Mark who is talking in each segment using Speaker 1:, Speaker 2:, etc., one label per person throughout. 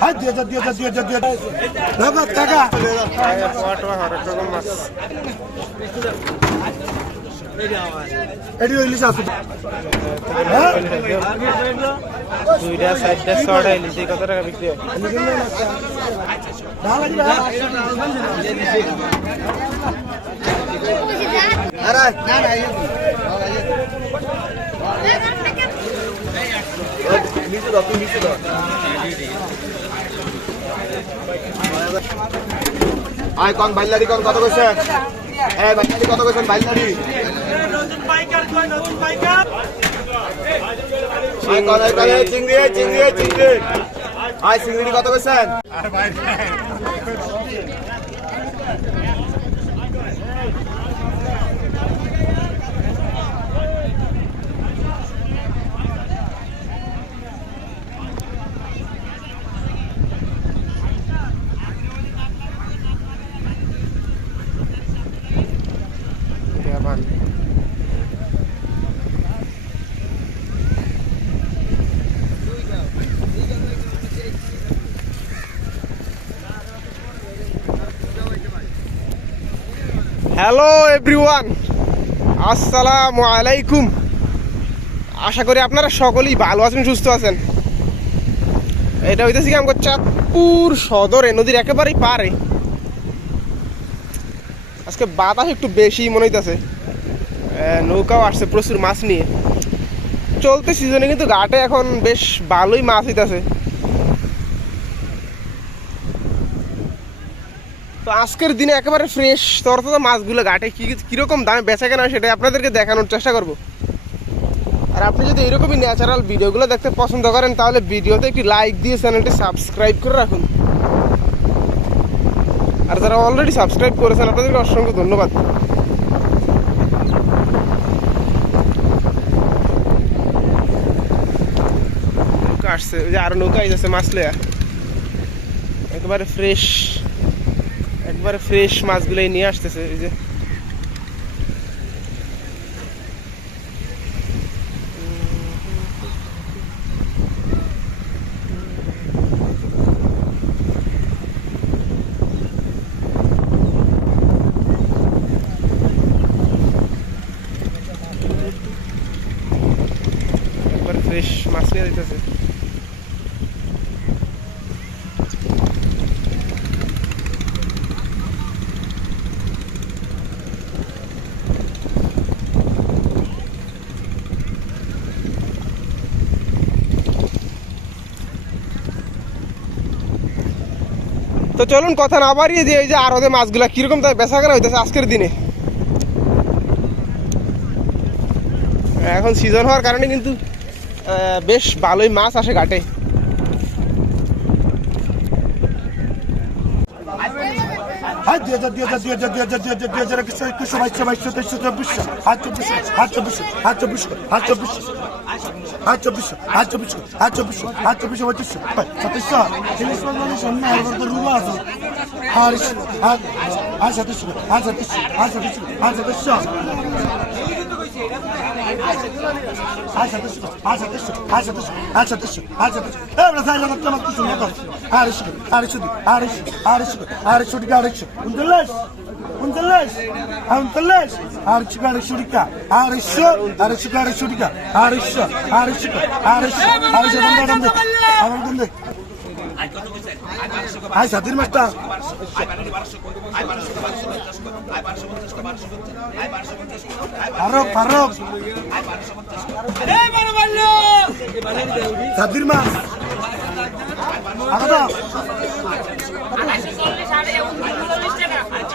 Speaker 1: Hadi diyor da diyor da diyor da
Speaker 2: diyor. Ne bak kaka.
Speaker 1: এডিও ইলিশ আছে
Speaker 2: দুইটা চারটা ছটা ইলিশ কত টাকা বিক্রি হয়
Speaker 1: মিশে দাও তুমি মিশে দাও
Speaker 3: আয় কোন বাইল্লারি কোন, কত কইছেন এ বাইল্লারি কত কইছেন বাইল্লারি নতুন পাইকার কই নতুন পাইকার আয় কোন আয় কোন চিংড়ি চিংড়ি চিংড়ি। আয় চিংড়ি কত কইছেন?
Speaker 2: আর ভাই হ্যালো এভরিওয়ান আসসালামু আলাইকুম আশা করি আপনারা সকলেই ভালো আছেন, সুস্থ আছেন। এটা হইতেছি কি আমার চাঁদপুর সদরে, নদীর একেবারেই পারে আজকে বাতাস একটু বেশি মনে হইতেছে। নৌকাও আসছে, প্রচুর মাছ নিয়ে। চলতে সিজনে কিন্তু ঘাটে এখন বেশ ভালোই মাছ হইতাছে। তো আজকের দিনে একেবারে ফ্রেশ তরতাজা মাছগুলো ঘাটে কি কীরকম দামে বেচা কেনা হয় সেটা আপনাদেরকে দেখানোর চেষ্টা করব। আর আপনি যদি এরকমই ন্যাচারাল ভিডিওগুলো দেখতে পছন্দ করেন, তাহলে ভিডিওতে একটি লাইক দিয়ে চ্যানেলটি সাবস্ক্রাইব করে রাখুন। আর যারা অলরেডি সাবস্ক্রাইব করেছেন, আপনাদেরকে অসংখ্য ধন্যবাদ। আসছে, ওই যে আরও নৌকা যাচ্ছে মাছ লেয়া একেবারে ফ্রেশ একবারে ফ্রেশ মাছগুলোই নিয়ে আসতেছে এই যে তো চলুন কথা না বাড়িয়ে দিয়ে এই যে আর ওদের মাছগুলো কীরকম তাই বেচা করা হইতেছে আজকের দিনে এখন সিজন হওয়ার কারণে কিন্তু বেশ ভালোই মাছ আসে ঘাটে
Speaker 1: হাত চব্বিশ হাত চব্বিশ হাত চব্বিশ হাত চব্বিশ হাত চব্বিশ আজ চব্বিশশো আজ চব্বিশশো আজ চব্বিশশো আজ চব্বিশশো পঁচিশশো। সাতাশশো। চল্লিশ পঞ্চাশ সামনে আর বলতে রুবা আছে? আর আর সাতাশশো আর সাতাশশো আর সাতাশশো আর সাতাশশো। আড়াইশো আড়াইশো আড়াইশো আড়াইশো আড়াইশো আড়াইশো উনচল্লিশ উনচল্লিশ আড়াইশো আড়াইশো টাকা আড়াইশো আড়াইশো আড়াইশো টাকা আড়াইশো আড়াইশো আড়াইশো আড়াইশো দাম দাম দে আমার দাম দে আই সাতির মাস্টার ফারুক ফারুক সাতির মাস আগত আরও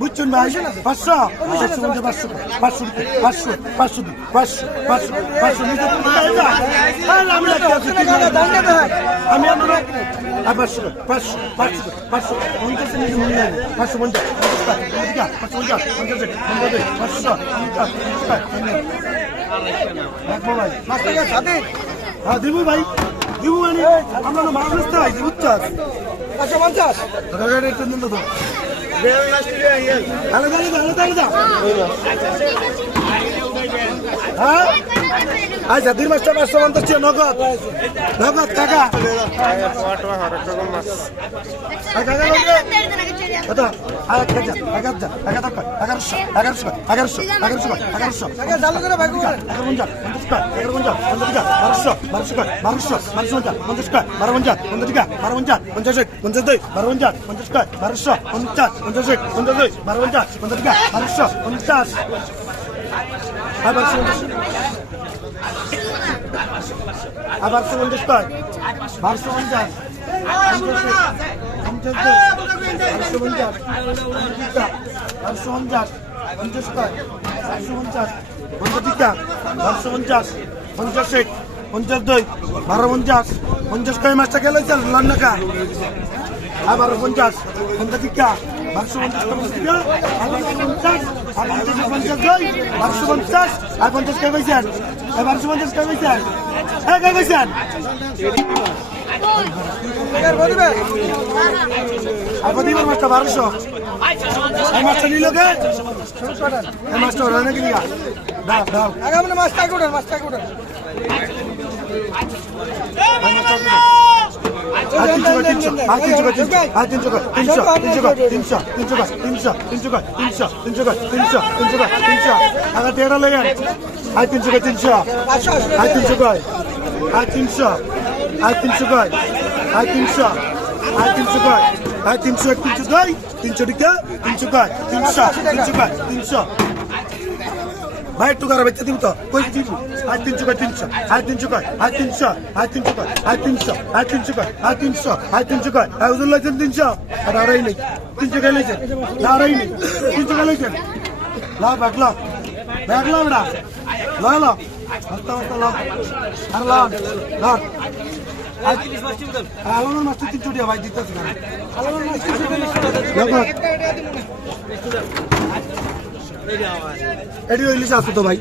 Speaker 1: বুঝছেন ভাই? পাঁচশো। পাঁচশো বলছে পাঁচশো। পাঁচশো পাঁচশো পাঁচশো পাঁচশো পাঁচশো পাঁচশো। আমি আপনারা পাঁচশো পাঁচশো পাঁচশো পাঁচশো পঞ্চাশ পাঁচশো পঞ্চাশ পাঁচশো পঞ্চাশ পঞ্চাশ পাঁচশো পঞ্চাশ হ্যাঁ দেবু ভাই। দেবু মানে আমরা মানুষ তো বুঝছ?
Speaker 2: পাঁচশো পঞ্চাশ।
Speaker 1: আলাদা আলাদা আলাদা আচ্ছা দুই মাসটা পাঁচশো পঞ্চাশ ছিল নগদ? নগদ কাকা? পঞ্চাশ। আবার আবার চল্লিশ কয় বারোশো পঞ্চাশ। বারোশো পঞ্চাশ। বারোশো পঞ্চাশ। পঞ্চাশ কয় বারোশো পঞ্চাশ। পঞ্চাশিকা বারোশো পঞ্চাশ। পঞ্চাশ এক পঞ্চাশ দুই। বারো পঞ্চাশ। পঞ্চাশ কয় মাসটা গেলে চল লন্ডকা আবার পঞ্চাশ। পঞ্চাশিকা বারোশো পঞ্চাশ থেকে পঞ্চাশ আর পঞ্চাশে পঞ্চাশ দুই বারোশো পঞ্চাশ আর পঞ্চাশ কে পাইছেন আর বারোশো পঞ্চাশ কে পাইছেন হ্যাঁ কে পাইছেন আর প্রদীপের মাছটা বারোশো এই মাছটা নিল কে আর তিনশো করে তিনশো আর তিনশো করে তিনশো আর তিনশো করে তিনশো তিনশো তিনশো তিনশো তিনশো করে তিনশো তিনশো করে তিনশো তিনশো করে তিনশো আগে তেরো লেগেন আর তিনশো করে তিনশো আর তিনশো করে আর তিনশো আর তিনশো করে আর তিনশো আর তিনশো করে আর তিনশো এক তিনশো দুই তিনশো টিকা তিনশো কয় তিনশো তিনশো কয় তিনশো ভাই, একটু করা বেঁচে দিব তো? কই? আর তিনশো কয়, তিনশো? আর তিনশো কয় আর তিনশো আর তিনশো কয় আর তিনশো আর তিনশো কয় আর তিনশো আর তিনশো কয়। আর ওজন লাগছেন তিনশো? আর আড়াই নেই তিনশো কে লেগেছেন আড়াই নেই তিনশো কে লেগেছেন লাভ ব্যাগ লাভ ব্যাগ লাভ না লা লা। হস্তা হস্তা লাভ আর লাভ লাভ আলানোর মাস্টার তিনশো টিয়া ভাই দিতেছি না মাস্টার এটি ইলিশ আসতো তো ভাই।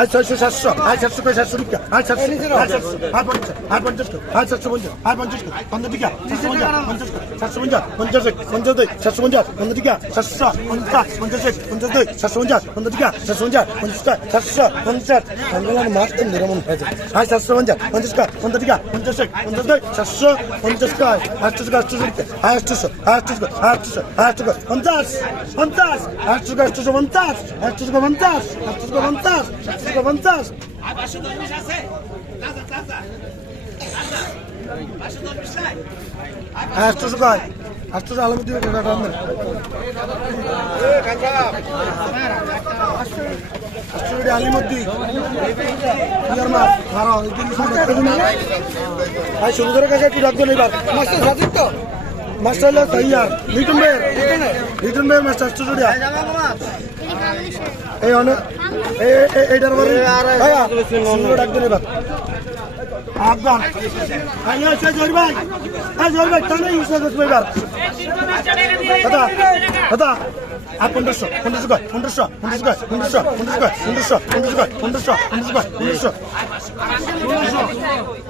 Speaker 1: আয় ছয়শো সাতশো আয় সাতশো কয় সাতশো টাকা আয় সাতশো আয় পঞ্চাশ আয় পঞ্চাশ সাতশো পঞ্চাশ পঞ্চাশ পঞ্চাশ টাকা সাতশো পঞ্চাশ সাতশো পঞ্চাশ পঞ্চাশ পঞ্চাশ দুই সাতশো পঞ্চাশ পঞ্চাশ টাকা সাতশো পঞ্চাশ পঞ্চাশ এক পঞ্চাশ দুই সাতশো পঞ্চাশ পঞ্চাশ টাকা সাতশো পঞ্চাশ পঞ্চাশ সাতশো পঞ্চাশ বাংলার মাছ তো নিরমন হয়েছে আয় সাতশো পঞ্চাশ পঞ্চাশ টাকা পঞ্চাশ টাকা পঞ্চাশ এক পঞ্চাশ দুই সাতশো পঞ্চাশ আটশো টাকা আটশো টাকা আটশো আটশো আটশো আটশো পঞ্চাশ পঞ্চাশ। আটশো আটশোশো পঞ্চাশ আটশোশো পঞ্চাশ আটশোশো পঞ্চাশ আটশোশো পঞ্চাশ আটশোশো কয় আটশোশো আলম দিবে আটশোশো আলিমদ্দি ভালো শুরু করে কাছে কি রাখবেন এবার
Speaker 2: মাস্টার সাজিত তো
Speaker 1: মাস্টার হলো তাইয়ার। লিটন বের লিটন বের মাস্টার আটশো জুড়িয়া। এই অনেক এই- এই- এইটার পরে রাখবেন এবার আফগান। আইয়া ভাই। এই জয় ভাই টানে দাদা দাদা আর পনেরোশো পনেরোশো কয় পনেরোশো পনেরোশো কয় পনেরোশো পনেরোশো কয় পনেরোশো পনেরোশো কয় পনেরোশো পনেরোশো কয় পনেরোশো।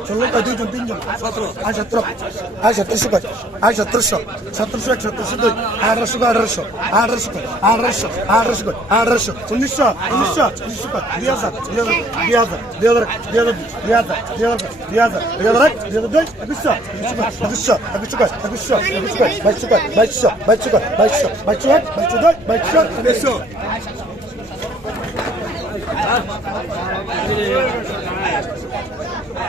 Speaker 1: ষোলো কয় দুইজন তিনজন আয় সতেরো আয় সতেরোশো কয় আয় সতেরোশো সতেরোশো এক সতেরোশো দুই আঠারোশো কয় আঠারোশো আঠারোশো কয় আঠারোশো আঠারোশো কয় আঠারোশো উনিশশো উনিশশো উনিশশো কয় দুই হাজার দুই হাজার দুই হাজার দুই হাজার দুই হাজার দুই হাজার দুই হাজার দুই হাজার এক দুই হাজার দুই একুশশো একুশশো একুশশো কয় একুশশো একুশশো কয় বাইশশো কয় বাইশশো বাইশশো কয় বাইশশো বাইশশো এক বাইশশো দুই বাইশশো হ্যাঁ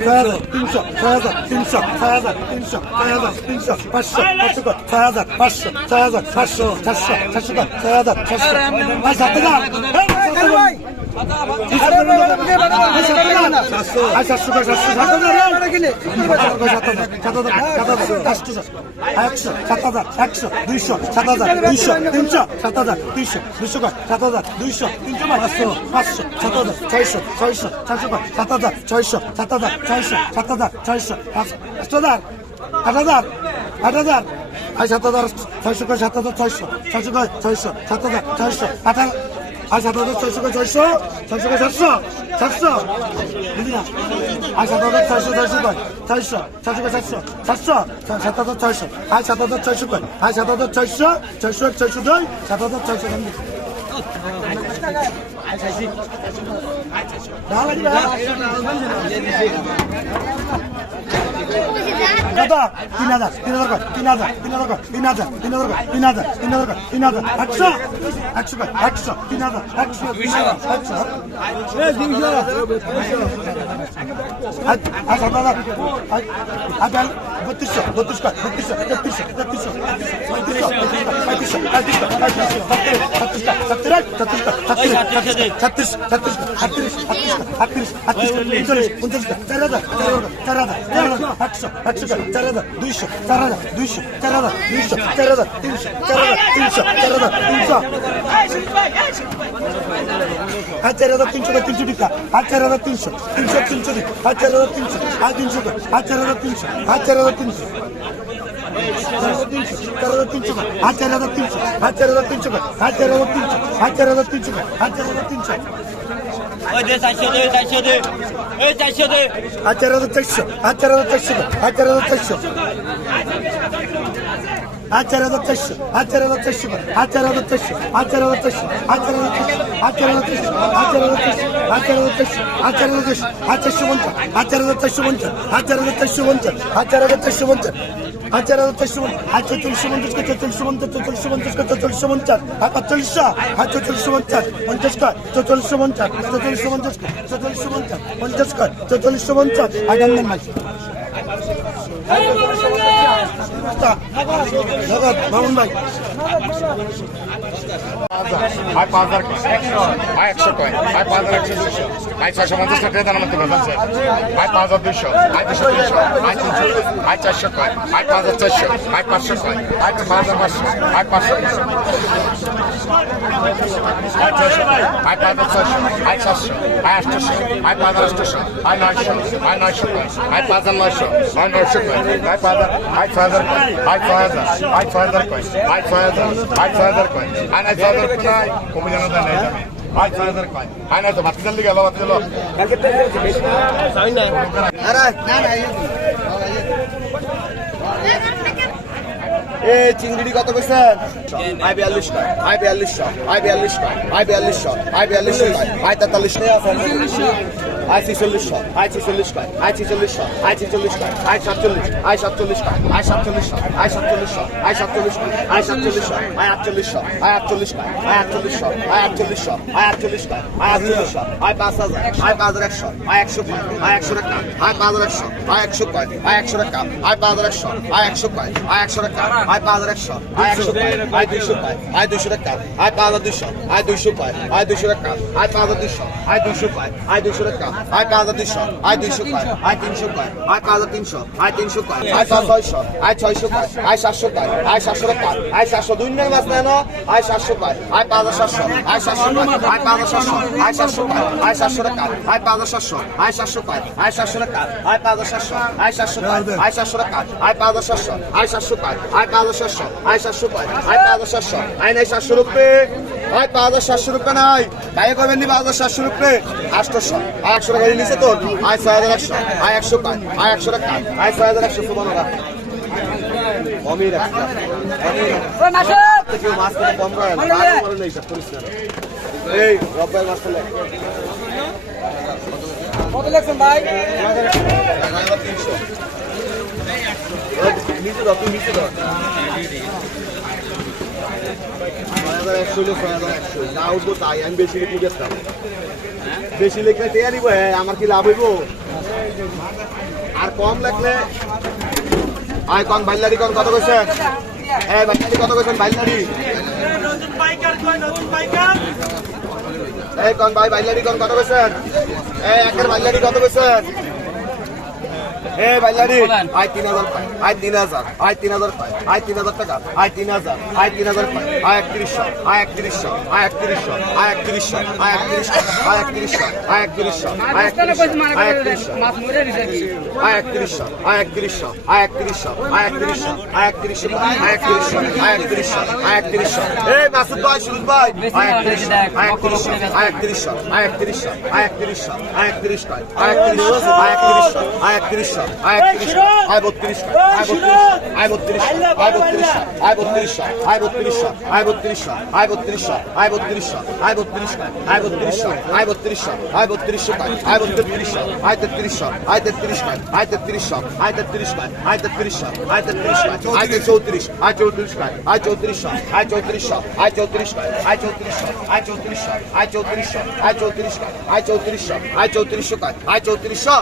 Speaker 1: তিনশো ছয় হাজার তিনশো ছয় হাজার তিনশো ছয় হাজার তিনশো পাঁচশো পাঁচশো ছয় হাজার পাঁচশো ছয় হাজার পাঁচশো চারশো কর ছয় হাজার সাতশো সাতশো সাত হাজার একশো দুইশো সাত হাজার দুইশো তিনশো সাত হাজার দুইশো দুইশো কয় সাত হাজার দুইশো তিনশো পাঁচশো পাঁচশো সাত হাজার ছয়শো ছয়শো ছয়শো কয় সাত হাজার ছয়শো সাত হাজার ছয়শো সাত হাজার ছয়শো আট হাজার আট হাজার আট হাজার সাত হাজার ছয়শো কয় সাত হাজার ছয়শো ছয়শো কয় ছয়শো সাত হাজার ছয়শো আট হাজার আই সাত হাজার ছয়শো ছয়শো ছয়শো সাতশো সাতশো। বুঝলি না? আই সাত হাজার ছয়শো ছয়শো কয় ছয়শো ছয়শো সাতশো সাতশো সাত হাজার ছয়শো। আই সাত হাজার ছয়শো কয় আই সাত হাজার ছয়শো ছয়শো ছয়শো দুই, সাত হাজার ছয়শো কেমনি কত তিন হাজার তিন হাজার কয় তিন হাজার তিন হাজার কয় তিন হাজার তিন হাজার কয় তিন হাজার তিন হাজার কয় তিন হাজার একশো একশো কয় একশো তিন হাজার একশো তিন হাজার একশো সাত হাজার আর বত্রিশশো বত্রিশ কয় বত্রিশশো তেত্রিশশো তেত্রিশশো পঁয়ত্রিশশো পঁয়ত্রিশশো পঁয়ত্রিশশো ছত্রিশ ছত্রিশ ছত্রিশ ছত্রিশ আটত্রিশ আটত্রিশ আটত্রিশ উনচল্লিশ উনচল্লিশ চার হাজার চার হাজার চার হাজার চার হাজার Hakso, hakso, terada, duyşo, terada, duyşo, terada, duyşo, terada, duyşo, terada, duyşo, terada, duyşo. Ha terada tinço da tinço dikka, ha terada tinço, tinço tinço dik, ha terada tinço, ha tinço da, ha terada tinço, ha terada tinço. Terada tinço, ha terada tinço, ha terada tinço, ha terada tinço, ha terada tinço, ha terada tinço. হাজার হাজার হাজার
Speaker 4: চারশো
Speaker 1: হাজার হাজার চারশো চার হাজার চারশো চার হাজার চারশো চার হাজার চারশো চার হাজার চারশো চার হাজার চারশো চার হাজার চারশো চার হাজার চারশো চার হাজার চারশো চার হাজার চারশো হাজার চারশো পঞ্চাশ চার হাজার চারশো পঞ্চাশ চার হাজার চারশো পঞ্চাশ চার হাজার চারশো পঞ্চাশ হাজার চল্লিশশো হাজার চল্লিশশো পঞ্চাশ চল্লিশশো পঞ্চাশ চল্লিশশো পঞ্চাশ চল্লিশশো পঞ্চাশ হাজার চল্লিশশো হাজার চল্লিশশো পঞ্চাশ পঞ্চাশ কর চল্লিশশো পঞ্চাশ চল্লিশশো পঞ্চাশ চল্লিশশো পঞ্চাশ পঞ্চাশ কর চল্লিশশো পঞ্চাশ আগাম মাস নগদ মামুন ভাই
Speaker 5: ভাই পাঁচ হাজার ভাই একশো কয়? ভাই পাঁচ হাজার একশো দুশো ভাই ছয়শো পঞ্চাশ টাকা দাম আমাকে বলছে ভাই পাঁচ হাজার দুশো ভাই দুশো তিনশো। ভাই তিনশো। ভাই চারশো কয়? ভাই পাঁচ হাজার চারশো। ভাই পাঁচশো কয়? ভাই পাঁচ হাজার পাঁচশো। ভাই পাঁচশো আয় পাঁচ ছশো আয় সাতশো আয় আটশো আয় পাঁচ আটশো আয় নয়শো আয় নয়শো আয় পাঁচ নয়শো আয় নয়শো আয় পাঁচ আয় ছয় হাজার আয় ছয় হাজার আয় ছয় হাজার আয় ছয় হাজার আয় ছয় হাজার আয় নয় ছয় হাজার নয় কমে জানা নেই যাবে আয় ছয় হাজার আয় নয় তো ভাতি জলদি গেল ভাতি গেল না না
Speaker 3: এ, চিংড়ি কত কইছেন? আই বিয়াল্লিশ টাকা। আই বিয়াল্লিশ আই বিয়াল্লিশ আই বিয়াল্লিশ আই বিয়াল্লিশ আই তেতাল্লিশ আয় ছেচল্লিশ আয় ছেচল্লিশ আয় ছেচল্লিশ আয় ছেচল্লিশ আয় সাতচল্লিশ আয় সাতচল্লিশ আয় সাতচল্লিশ আয় সাতচল্লিশ আয় সাতচল্লিশ আয় সাতচল্লিশ আয় আটচল্লিশ আয় আটচল্লিশ আয় আটচল্লিশ আয় আটচল্লিশ আয় আটচল্লিশ আয় আটচল্লিশ আয় পাঁচ হাজার আয় পাঁচ হাজার একশো আয় একশো কয় আয় একশো টাকা আয় পাঁচ হাজার একশো আয় একশো কয় আয় একশো টাকা আয় পাঁচ হাজার একশো আয় একশো কয় আয় একশো টাকা আয় পাঁচ হাজার একশো আয় একশো আয় দুইশো কয় আয় দুইশো টাকা আয় পাঁচ হাজার দুইশো আয় দুইশো কয় আয় দুইশো টাকা আয় পাঁচ হাজার দুইশো আয় দুইশো কয় আয় দুইশো টাকা আয় পাঁচ হাজার দুইশো আয় দুইশো কয় আয় তিনশো কয় আয় পাঁচ হাজার তিনশো আয় তিনশো কয় আয় পাঁচ ছয়শো আয় ছয়শো কয় আয় সাতশো কয় আয় সাতশো কয় আয় সাতশো দুই নয় মাস নেন আয় সাতশো কয় আয় পাঁচ হাজার সাতশো আয় সাতশো কয় আয় পাঁচ হাজার সাতশো আয় সাতশো কয় আয় সাতশো টাকা আয় পাঁচ হাজার সাতশো আয় সাতশো কয় আয় সাতশো টাকা আয় পাঁচ হাজার সাতশো আয় সাতশো কয় আয় সাতশো টাকা আয় পাঁচ সাতশো আয় সাতশো কয় আয় পাঁচ সাতশো আয় সাতশো কয় আয় পাঁচ সাতশো আয় নয় সাতশো রুপে আই পাঁচ হাজার সাতশো রুপে নাই। তাই করবেন নি পাঁচ হাজার সাতশো রুপে? আটশো আই একশো টাকা নিচে তো আই ছয় হাজার একশো। আই একশো আই একশো টাকা আই ছয় হাজার একশো টাকা কমই রাখতে কেউ মাছ থেকে কম করে না। তারও করে নেই সব করিস না এই রব্বাই মাছ ফেলে
Speaker 4: কত লাগছেন ভাই?
Speaker 3: তিনশো নিচে দাও তুই নিচে দাও বেশি লিখলে তেয়ারি আমার কি লাভ হইব? আর কম লাগলে আয়, কন বাইলারি কন, কত কইছেন এই বাইলারি কত কইছেন বাইলারি এই কন, ভাই বাইলারি কন, কত কইছেন? এই একের বাইলারি কত কইছেন? এই বাইলারি আয় তিন হাজার পাই আয় তিন হাজার আয় তিন হাজার পাই আয় তিন হাজার টাকা আয় তিন হাজার আয় তিন হাজার পাই আয় একত্রিশশো আয় একত্রিশশো আয় একত্রিশশো আয় একত্রিশশো আয় একত্রিশশো আয় একত্রিশশো আয় একত্রিশশো আয় একত্রিশশো আয় একত্রিশশো আয় একত্রিশশো আয় একত্রিশশো আয় একত্রিশশো আয় একত্রিশশো আয় একত্রিশশো আয় একত্রিশশো আয় একত্রিশশো এই মাসুদ ভাই সুরজ ভাই আয় একত্রিশশো আয় একত্রিশশো আয় একত্রিশশো আয় একত্রিশশো আয় একত্রিশশো আয় একত্রিশশো আয় একত্রিশশো আয় একত্রিশশো আয় একত্রিশশো আয় একত্রিশশো আয় বত্রিশশো আয় বত্রিশশো আয় বত্রিশশো আয় বত্রিশশো আয় বত্রিশশো আয় বত্রিশশো আয় বত্রিশশো আয় বত্রিশশো আয় বত্রিশশো আয় বত্রিশশো আয় বত্রিশশো আয় বত্রিশশো আয় বত্রিশশো আয় বত্রিশশো আয় তেত্রিশশো আয় তেত্রিশশো আয় তেত্রিশশো আয় তেত্রিশশো আয় তেত্রিশশো আয় তেত্রিশশো আয় চৌত্রিশ আয় চৌত্রিশ আয় চৌত্রিশশো আয় চৌত্রিশশো আয় চৌত্রিশশো আয় চৌত্রিশশো আয় চৌত্রিশশো আয় চৌত্রিশশো আয় চৌত্রিশশো আয় চৌত্রিশশো আয় চৌত্রিশশো আয় চৌত্রিশশো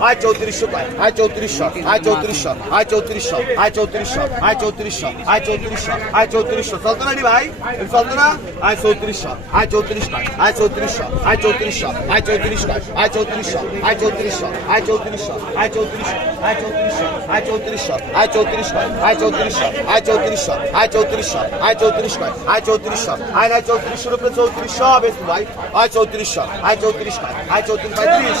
Speaker 3: আয় চৌত্রিশশো আয় চৌত্রিশশো আয় চৌত্রিশশো আয় চৌত্রিশশো আয় চৌত্রিশশো আয় চৌত্রিশশো আয় চৌত্রিশশো আয় চৌত্রিশশো চলতো না ভাই চলতো না আয় চৌত্রিশশো আয় চৌত্রিশশো আয় চৌত্রিশশো আয় চৌত্রিশশো আয় চৌত্রিশশো আয় চৌত্রিশশো আয় চৌত্রিশশো আয় চৌত্রিশশো আয় চৌত্রিশশো আয় চৌত্রিশশো আয় চৌত্রিশশো আয় চৌত্রিশশো আয় চৌত্রিশশো আয় চৌত্রিশশো আয় চৌত্রিশশো আয় চৌত্রিশশো আয় চৌত্রিশশো আয় নাই চৌত্রিশশো রুপে চৌত্রিশশো বেশ ভাই আয় চৌত্রিশশো আয় চৌত্রিশশো আয় চৌত্রিশ পঁয়ত্রিশ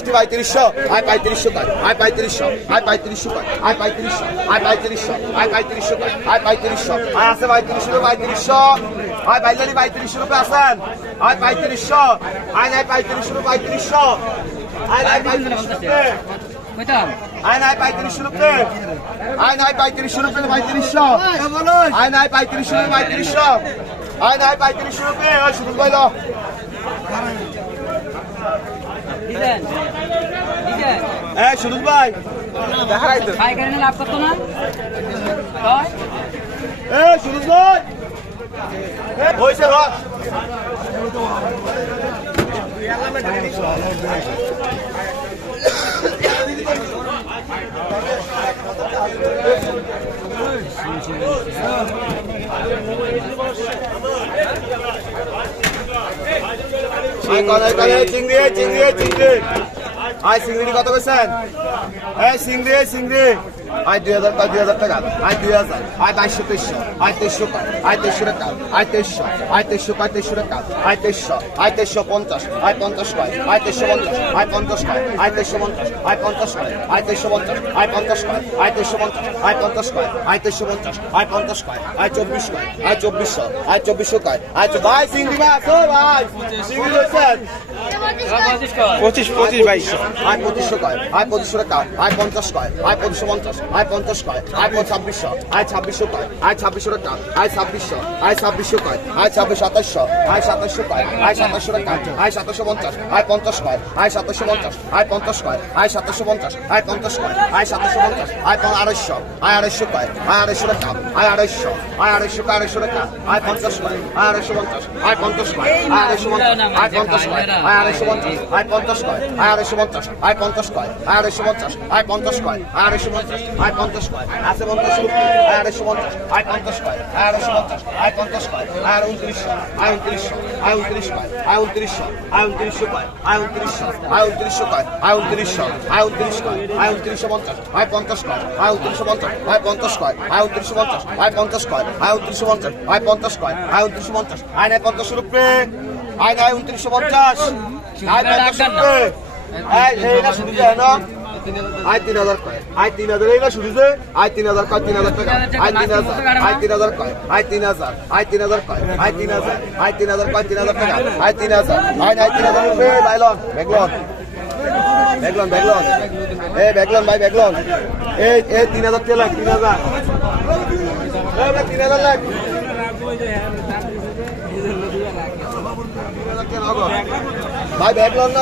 Speaker 3: দশটি পঁয়ত্রিশশো, আয় পঁয়ত্রিশশো কয় আয় পঁয়ত্রিশশো আয় পঁয়ত্রিশশো কয় আয় পঁয়ত্রিশশো আয় পঁয়ত্রিশশো আয় পঁয়ত্রিশশো কয় আয় পঁয়ত্রিশশো। আয় আছে পঁয়ত্রিশশো পঁয়ত্রিশশো। আয় বাইলারি পঁয়ত্রিশশো রূপে আসেন আয় পঁয়ত্রিশশো। আয় নাই পঁয়ত্রিশশো রুপে পঁয়ত্রিশশো। আয় নাই পঁয়ত্রিশশো আইন আয় পঁয়ত্রিশ রুপে। আইন আয় পঁয়ত্রিশ রুপে পঁয়ত্রিশশো। আইন আয় পঁয়ত্রিশ রুপে পঁয়ত্রিশশো। আইন আয় পঁয়ত্রিশ রুপে। শুরু হ্যাঁ সুরুজ ভাই
Speaker 6: পাইকারি লাভ করতো না?
Speaker 3: সুরুজ ভাই। হয়েছে Thank you. চিংড়ি চিংড়ি চিংড়ি। আয় চিংড়ি কত কইছেন? এই চিংড়ি চিংড়ি। আয় দুই হাজার দুই হাজার টাকা আয় দুই হাজার আয় বাইশশো তেইশশো আয় তেইশশো আয় তেইশশো টাকা আয় তেইশশো আয় তেইশশো আয় তেইশশো টাকা আয় তেইশশো আয় তেইশশো পঞ্চাশ আয় পঞ্চাশ কয় আয় তেইশশো পঞ্চাশ আয় পঞ্চাশ কয় আয় তেইশশো পঞ্চাশ আয় পঞ্চাশ কয় আয় তেইশশো পঞ্চাশ আয় পঞ্চাশ কয় আয় তেইশশো পঞ্চাশ আয় পঞ্চাশ কয় আয় তেইশশো পঞ্চাশ আয় পঞ্চাশ কয় আয় চব্বিশ কয় আয় চব্বিশশো আয় চব্বিশশো কয় আয় ভাই চিংড়ি মাছ ও ভাই
Speaker 2: পঁচিশ পঁচিশ ভাই
Speaker 3: আয় পঁচিশশো কয় আয় পঁচিশশো টাকা আয় পঞ্চাশ কয় আয় পঁচিশশো পঞ্চাশ আয় পঞ্চাশ কয় আয় ছাব্বিশশো আয় ছাব্বিশশো কয় আয় ছাব্বিশশো টাকা আয় ছাব্বিশশো আয় ছাব্বিশশো কয় আয় ছাব্বিশ সাতাশশো আয় সাতাশশো কয় আয় সাতাশশো টাকা আয় সাতাশশো পঞ্চাশ আয় পঞ্চাশ কয় আয় সাতাশশো পঞ্চাশ আয় পঞ্চাশ কয় আয় সাতাশশো পঞ্চাশ আয় পঞ্চাশ কয় আয় সাতাশশো পঞ্চাশ আয় পন- আড়াইশো আয় আড়াইশো কয় আয় আড়াইশো টাকা আয় আড়াইশো আয় আড়াইশো কয় আড়াইশো টাকা আয় পঞ্চাশ কয় আয় আড়াইশো পঞ্চাশ আয় পঞ্চাশ কয় আয় আড়াইশো পঞ্চাশ আয় পঞ্চাশ কয় আয় আড়াইশো পঞ্চাশ আয় পঞ্চাশ কয় আয় আড়াইশো পঞ্চাশ আয় পঞ্চাশ কয় আয় আড়াইশো পঞ্চাশ আয় পঞ্চাশ কয় আয় আড়াইশো পঞ্চাশ আয় পঞ্চাশ কয় আছে পঞ্চাশ আয় আড়াইশো পঞ্চাশ আয় পঞ্চাশ কয় আয় আড়াইশো পঞ্চাশ আয় পঞ্চাশ কয় আয় উনত্রিশশো আয় উনত্রিশশো আয় উনত্রিশ কয় আয় উনত্রিশশো আয় উনত্রিশশো কয় আয় উনত্রিশশো আয় উনত্রিশশো কয় আয় উনত্রিশশো আয় উনত্রিশ কয় আয় উনত্রিশশো পঞ্চাশ আয় পঞ্চাশ কয় আয় উনত্রিশশো পঞ্চাশ আয় পঞ্চাশ কয় আয় উনত্রিশশো পঞ্চাশ আয় পঞ্চাশ কয় আয় উনত্রিশশো পঞ্চাশ আয় পঞ্চাশ কয় আয় উনত্রিশশো পঞ্চাশ আয় নাই পঞ্চাশ রুপি আয় নাই উনত্রিশশো পঞ্চাশ আয় পঞ্চাশ রুপি আয় এইটা শুরু যায় না আয় তিন হাজার কয় আয় তিন হাজার শুরু যে আয় তিন হাজার কয় তিন হাজার টাকা আয় তিন হাজার আয় তিন হাজার কয় আয় তিন হাজার আয় তিন হাজার কয় আয় তিন হাজার আয় তিন হাজার কয় তিন হাজার টাকা আয় তিন হাজার আয় নাই তিন হাজার রুপি বাইলন বেগলন ব্যাগলন ব্যাগলন এই ব্যাগলন ভাই ব্যাগলন এই এই তিন হাজার লাখ তিন হাজার তিন ভাই ব্যাগলন না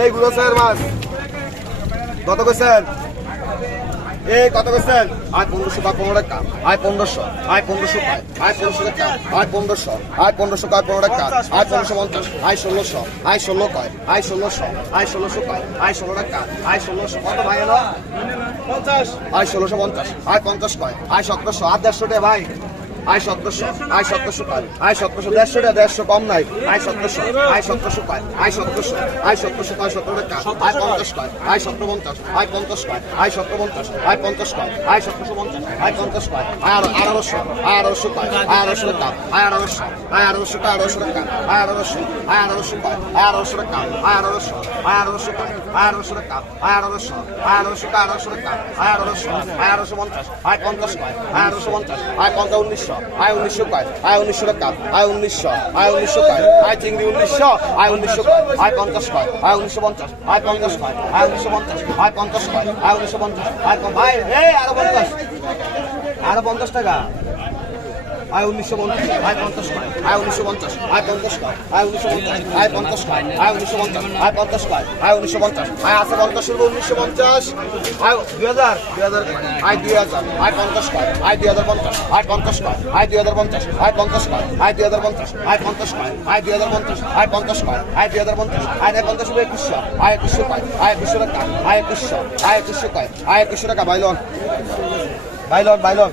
Speaker 3: এই গুলো স্যার মাছ। কত কইছেন? এই কত কইছেন আয় পনেরোশো বা পনেরো টাকা। আয় পনেরোশো আয় পনেরোশো আয় পনেরোশো টাকা। আয় পনেরোশো আয় পনেরোশো কয় পনেরো টাকা। আয় পনেরোশো পঞ্চাশ আয় ষোলোশো আয় ষোলো কয় আয় ষোলোশো আয় ষোলোশো কয় আয় ষোলো টাকা আয় ষোলোশো। কত ভাই এলো? পঞ্চাশ। আয় ষোলোশো পঞ্চাশ আয় পঞ্চাশ কয় আয় সতেরোশো। আর দেড়শো টাকা ভাই? আয় সতেরোশো আয় সতেরোশো কয় আয় সতেরোশো দেড়শো দেড়শো কম নাই আয় সতেরোশো আয় সতেরোশো কয় আয় সতেরোশো আয় সতেরোশো কয় সতেরো টাকা আয় পঞ্চাশ কয় আয় সতেরো পঞ্চাশ আয় পঞ্চাশ কয় আয় সতেরো পঞ্চাশ আয় পঞ্চাশ কয় আয় সতেরোশো পঞ্চাশ আয় পঞ্চাশ কয় আয় আঠারোশো আয় আঠারোশো কয় আয় আঠারোশো টাকা আয় আঠারোশো আয় আঠারোশো কয় আঠারোশো টাকা আয় আঠারোশো আয় আঠারোশো কয় আয় আঠারোশো টাকা আয় আঠারোশো আয় আঠারোশো কয় আয় আঠারোশো টাকা আয় আঠারোশো আয় আঠারোশো কয় আঠারোশো টাকা আয় আঠারোশো আয় আঠারোশো পঞ্চাশ আয় পঞ্চাশ কয় আয় আঠারোশো পঞ্চাশ আয় পঞ্চাশ উনিশশো আয় উনিশশো কয়, আয় উনিশশো টাকা, আয় উনিশশো আয় উনিশশো কয়, আয় চিংড়ি উনিশশো, আয় উনিশশো আয় পঞ্চাশ কয়, আয় উনিশশো পঞ্চাশ, আয় পঞ্চাশ কয়, আয় উনিশশো পঞ্চাশ, আয় পঞ্চাশ কয়, আয় উনিশশো পঞ্চাশ, আয় আয় আরও পঞ্চাশ আরও পঞ্চাশ টাকা। আয় উনিশশো পঞ্চাশ আয় পঞ্চাশ কয় আয় উনিশশো পঞ্চাশ আয় পঞ্চাশ কয় আয় উনিশশো পঞ্চাশ আয় পঞ্চাশ কয় আয় উনিশশো পঞ্চাশ আয় পঞ্চাশ কয় আয় উনিশশো পঞ্চাশ আয় আছে পঞ্চাশ শুরু উনিশশো পঞ্চাশ আয় দুই হাজার দুই হাজার আয় দুই হাজার আয় পঞ্চাশ কয় আয় দুই হাজার পঞ্চাশ আয় পঞ্চাশ কয় আয় দুই হাজার পঞ্চাশ আয় পঞ্চাশ কয় আয় দুই হাজার পঞ্চাশ আয় পঞ্চাশ কয় আয় দুই হাজার পঞ্চাশ আয় পঞ্চাশ কয় আয় দুই হাজার পঞ্চাশ আয় দুই পঞ্চাশ শুরু একুশশো আয় একুশশো কয় আয় একুশশো টাকা আয় একুশশো আয় একুশশো কয় আয় একুশশো টাকা বাইলন বাইলন বাইলন